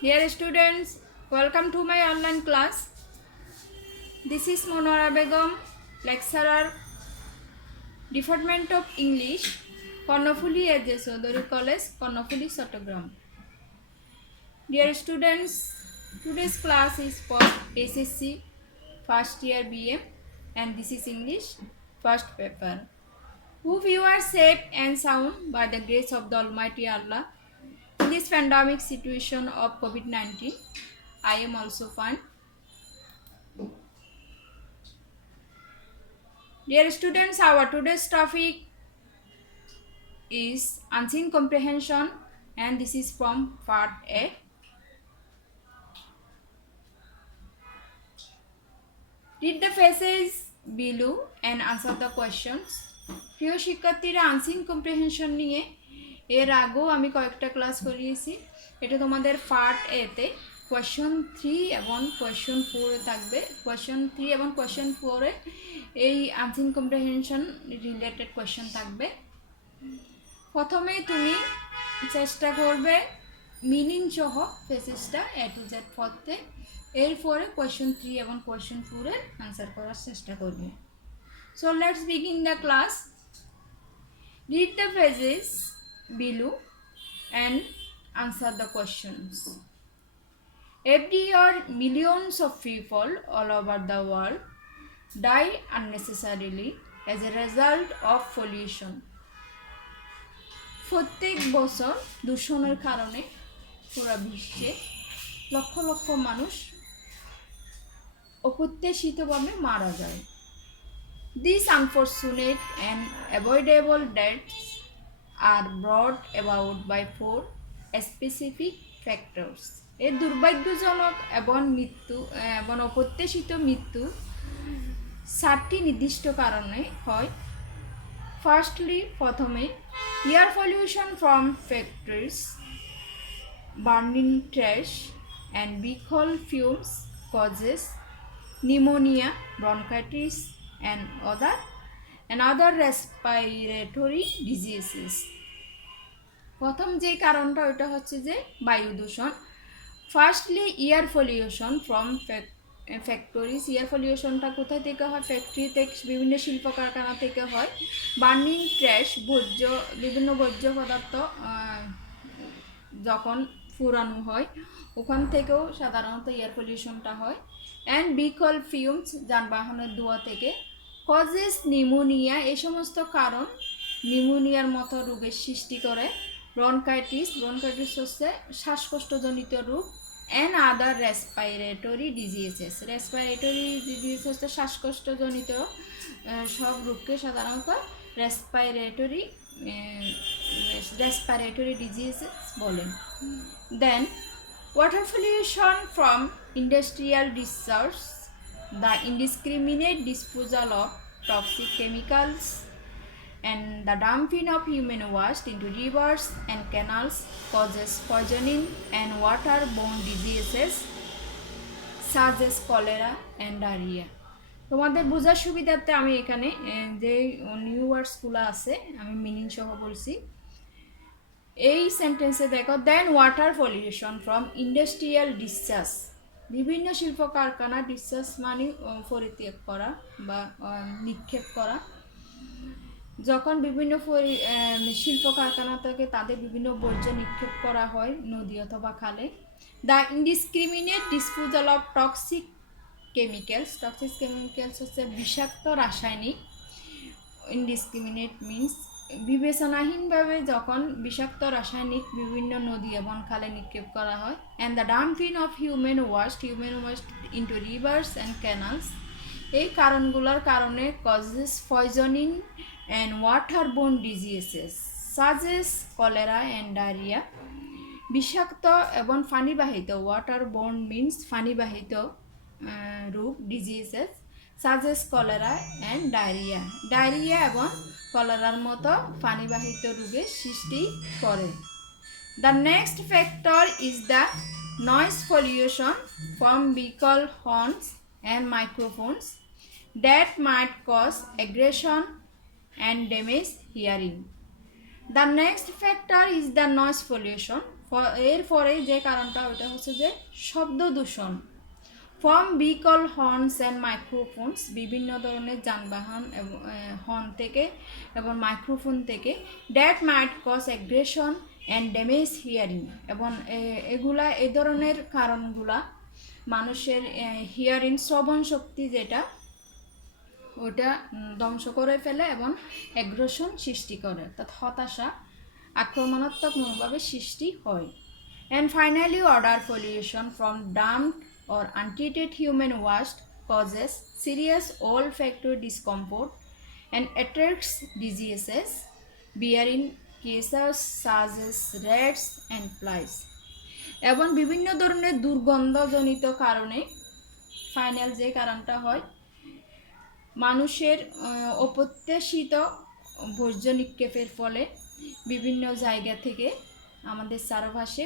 Dear students, welcome to my online class. This is Monora Begum, lecturer, Department of English, Konnafuli AJ Sodori College, Konnafuli Chattogram. Dear students, today's class is for SSC first year BM and this is English first paper. Hope you are safe and sound by the grace of the Almighty Allah. In this pandemic situation of COVID-19, I am also fine. Dear students, our today's topic is unseen comprehension and this is from part A. Read the passage below and answer the questions. প্রিয় শিক্ষার্থীরা unseen comprehension নিয়ে এর আগেও আমি কয়েকটা class করিয়েছি। এটা তোমাদের পার্ট এতে কোয়েশ্চন 3 এবং কোয়েশ্চন 4 এ থাকবে। কোয়েশ্চন 3 এবং কোয়েশ্চন 4 এ এই আনসিন কম্প্রিহেনশন রিলেটেড কোয়েশ্চন থাকবে। প্রথমে তুমি চেষ্টা করবে মিনিং সহ প্যাসেজটা এ টু জেড পড়তে, এরপরে কোয়েশ্চন 3 এবং কোয়েশ্চন 4 এর আনসার করার চেষ্টা করবে। So let's begin the class. Read the pages below and answer the questions. Every year, millions of people all over the world die unnecessarily as a result of pollution. প্রত্যেক বছর দূষণের কারণে পুরো বিশ্বে লক্ষ লক্ষ মানুষ অপ্রত্যাশিতভাবে মারা যায়। These unfortunate and avoidable deaths are brought about by 4 specific factors. এই দুর্ভাগ্যজনক এবং অপ্রত্যাশিত মৃত্যু 4টি নির্দিষ্ট কারণে হয়। ফার্স্টলি, প্রথমে air pollution from factories, burning trash and vehicle fumes causes pneumonia, bronchitis and other respiratory diseases. প্রথম যে কারণটা ওইটা হচ্ছে যে বায়ু দূষণ। Firstly air pollution from factories. Air পলিউশনটা কোথায় থেকে হয়? ফ্যাক্টরি থেকে, বিভিন্ন শিল্প কারখানা থেকে হয়। বার্নিং ট্র্যাশ, বিভিন্ন বর্জ্য পদার্থ যখন পুরানো হয় ওখান থেকেও সাধারণত এয়ার পলিউশনটা হয়। অ্যান্ড vehicle fumes, যানবাহনের ধোঁয়া থেকে। কজেস নিউমোনিয়া, এই সমস্ত কারণ নিউমোনিয়ার মতো রোগের সৃষ্টি করে। ব্রনকাইটিস হচ্ছে শ্বাসকষ্টজনিত রোগ। And other respiratory diseases. Respiratory disease হচ্ছে শ্বাসকষ্টজনিত সব রোগকে সাধারণত রেসপাইরেটরি ডিজিজেস বলেন। দেন water pollution from industrial discharge, the indiscriminate disposal of toxic chemicals and the dumping of human waste into rivers and canals causes poisoning and waterborne diseases such as cholera and diarrhea. তোমাদের বোঝার সুবিধার্থে আমি এখানে যে new ওয়ার্ডসগুলো আছে আমি meaning সহ বলছি। এই সেন্টেন্সে দেখো, then water pollution from industrial discharge, বিভিন্ন শিল্প কারখানা, ডিসচার্জ মানে পরিত্যাগ করা বা নিক্ষেপ করা। যখন বিভিন্ন শিল্প কারখানা থেকে তাদের বিভিন্ন বর্জ্য নিক্ষেপ করা হয় নদী অথবা খালে। The indiscriminate disposal of toxic chemicals হচ্ছে বিষাক্ত রাসায়নিক। ইনডিসক্রিমিনেট মিন্স বিবেচনাহীনভাবে যখন বিষাক্ত রাসায়নিক বিভিন্ন নদী এবং খালে নিক্ষেপ করা হয়। And the dumping of human West into rivers and canals, এই কারণগুলোর কারণে causes poisoning and ওয়াটারবোর্ন diseases such as cholera and diarrhoea, বিষাক্ত এবং পানিবাহিত, ওয়াটারবোর্ন মিন্স পানিবাহিত রোগ, diseases such as cholera and diarrhoea এবং কলেরার মতো পানিবাহিত রোগের সৃষ্টি করে। The next factor is the noise pollution from vehicle horns and microphones that might cause aggression and damage hearing. The next factor is the noise pollution এরপরে যে কারণটা ওটা হচ্ছে যে শব্দ দূষণ from vehicle horns and microphones, বিভিন্ন ধরনের যানবাহন এবং হর্ন থেকে এবং মাইক্রোফোন থেকে, that might cause aggression and damage hearing, এবং এগুলা এই ধরনের কারণগুলা মানুষের হিয়ারিং শ্রবণ শক্তি যেটা ওটা ধ্বংস করে ফেলে এবং অ্যাগ্রেশন সৃষ্টি করে, অর্থাৎ হতাশা আক্রমণাত্মক মনোভাবের সৃষ্টি হয়। And finally, odor pollution from dumped or untreated human waste causes serious olfactory discomfort and attracts diseases bearing cases such as rats and flies. এবং বিভিন্ন ধরনের দুর্গন্ধজনিত কারণে ফাইনাল যে কারণটা হয় মানুষের অপ্রত্যাশিত বর্জ্য নিক্ষেপের ফলে বিভিন্ন জায়গা থেকে আমাদের চারপাশে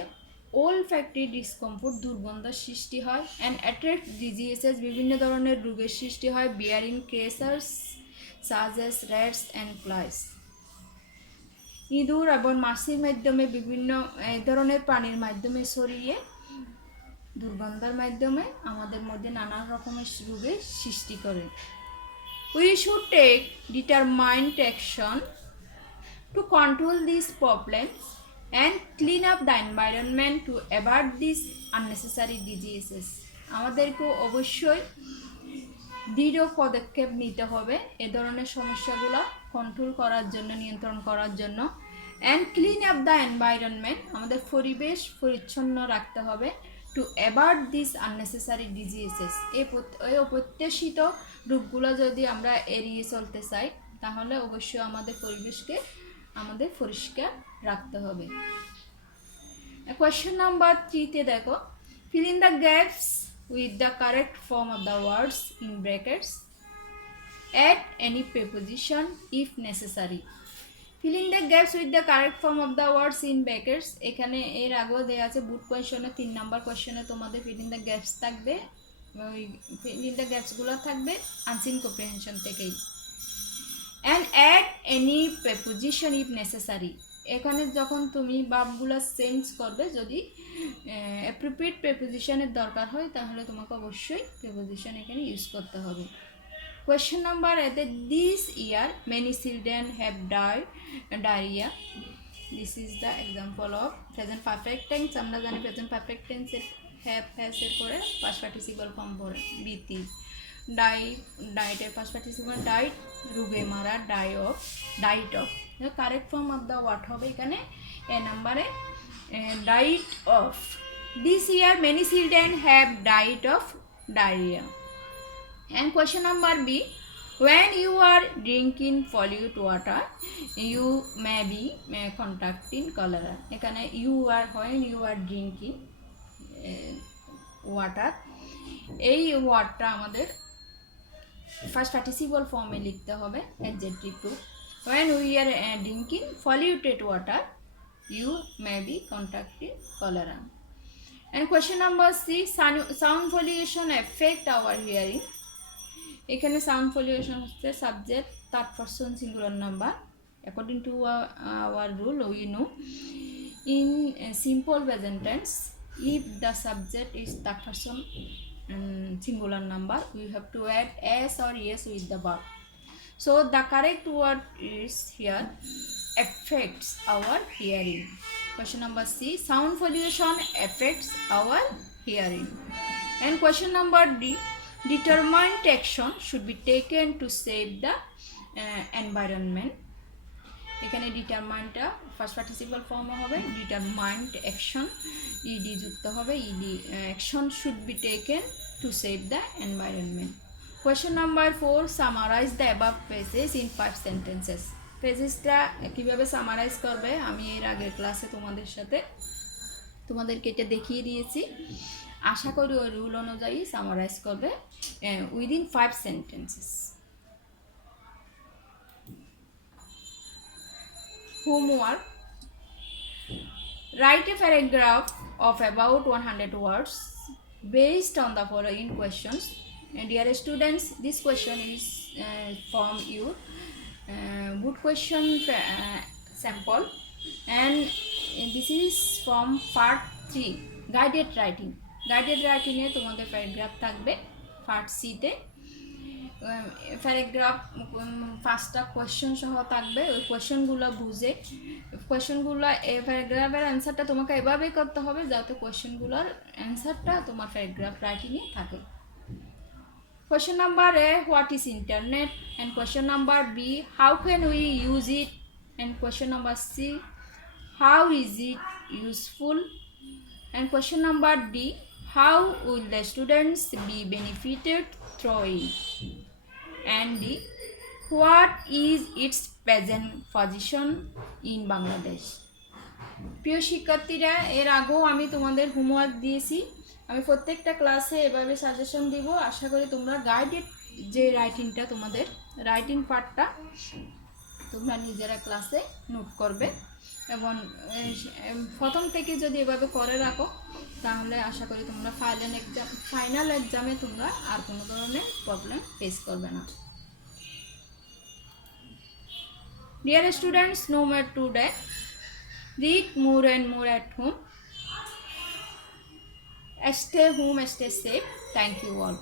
olfactory discomfort দুর্গন্ধ সৃষ্টি হয় অ্যান্ড অ্যাট্রাক্ট ডিজিজেস বিভিন্ন ধরনের রোগের সৃষ্টি হয় bearing creatures such as rats and flies. ইঁদুর এবং মাছির মাধ্যমে বিভিন্ন এই ধরনের প্রাণীর মাধ্যমে ছড়িয়ে দুর্গন্ধের মাধ্যমে আমাদের মধ্যে নানা রকমের রোগের সৃষ্টি করে। We should take determined action to control these problems and clean up the environment to avoid these unnecessary diseases. আমাদেরকে অবশ্যই দৃঢ় পদক্ষেপ নিতে হবে এ ধরনের সমস্যাগুলো কন্ট্রোল করার জন্য, নিয়ন্ত্রণ করার জন্য। And clean up the environment, আমাদের পরিবেশ পরিচ্ছন্ন রাখতে হবে। To avoid this unnecessary diseases, এই অপ্রত্যাশিত রোগগুলো যদি আমরা এড়িয়ে চলতে চাই তাহলে অবশ্যই আমাদের পরিবেশকে আমাদের পরিষ্কার রাখতে হবে। কোয়েশ্চেন নাম্বার 3-তে দেখো, fill in the gaps with the correct form of the words in brackets. Add any preposition if necessary. Fill in the gaps with the correct form of the words in brackets. এখানে এর আগেও দেওয়া আছে বুট কোয়েশ্চনে 3 number কোয়েশ্চনে তোমাদের fill in the gaps থাকবে, ওই fill in the গ্যাপসগুলো থাকবে unseen comprehension থেকেই। And add any preposition if necessary. এখানে যখন তুমি ভার্বগুলো চেঞ্জ করবে যদি অ্যাপ্রোপ্রিয়েট প্রেপোজিশনের দরকার হয় তাহলে তোমাকে অবশ্যই প্রেপোজিশন এখানে ইউজ করতে হবে। কোয়েশ্চেন নাম্বার এতে, this year many children have diarrhoea. This is the example of present perfect tense. আমরা জানি প্রেজেন্ট পারফেক্ট টেন্সের হ্যাভ হ্যাজের পরে পাস্ট পার্টিসিপল ফর্ম পড়ে বিতি। ডায়েটের পাস্ট পার্টিসিপল ডাইট, রোগে মারা died of. Correct form of the word হবে এখানে এ নাম্বারে died of. This year many children have died of diarrhoea. And question number B, when you are drinking polluted water you may be contracting cholera. এখানে when you are drinking water, এই ওয়ার্ডটা আমাদের first participle ফর্মে লিখতে হবে adjective to. when we are drinking polluted water you may be contracting cholera. And question number C, sound pollution affect our hearing. এখানে sound pollution হচ্ছে subject third person singular number. According to our rule we know in simple present tense if the subject is third person singular number we have to add s or yes with the verb. So the correct word is here affects our hearing. Question number C, sound pollution affects our hearing. And question number D, determined action should be taken to save the environment. এখানে ডিটারমাইন্ডটা first participle ফর্মে হবে determined action, ED যুক্ত হবে, ED action should be taken to save the environment. Question number 4, summarise the above pages in 5 sentences. পেজেসটা কীভাবে summarise করবে আমি এর আগের ক্লাসে তোমাদেরকে এটা দেখিয়ে দিয়েছি। আশা করি ওই রুল অনুযায়ী সামারাইজ করবে within 5 sentences. Homework, write a paragraph of about 100 words based on the following questions. And dear students, this question is from your good question sample, and this is from part 3 guided writing. Guided রাইটিংয়ে তোমাদের paragraph থাকবে part সিতে। Paragraph 5টা question সহ থাকবে। ওই কোয়েশ্চনগুলো বুঝে কোয়েশ্চনগুলো এই প্যারাগ্রাফের অ্যান্সারটা তোমাকে এভাবেই করতে হবে যাতে কোয়েশ্চনগুলোর অ্যান্সারটা তোমার প্যারাগ্রাফ রাইটিংয়ে থাকে। Question number A, what is internet? And question number B, how can we use it? And question number C, how is it useful? And question number D, how will the students be benefited through it? And D, what is its present position in Bangladesh? প্রিয় শিক্ষার্থীরা, এর আগেও আমি তোমাদের homework দিয়েছি। আমি প্রত্যেকটা ক্লাসে এভাবে সাজেশন দিব। আশা করি তোমরা গাইডেড যে রাইটিংটা, তোমাদের রাইটিং পার্টটা তোমরা নিজেরা ক্লাসে নোট করবে এবং প্রথম থেকে যদি এভাবে করে রাখো তাহলে আশা করি তোমরা ফাইনাল এক্সামে তোমরা আর কোনো ধরনের প্রবলেম ফেস করবে না। Dear students, no more today. Read more and more at home. Stay home, stay safe. Thank you all.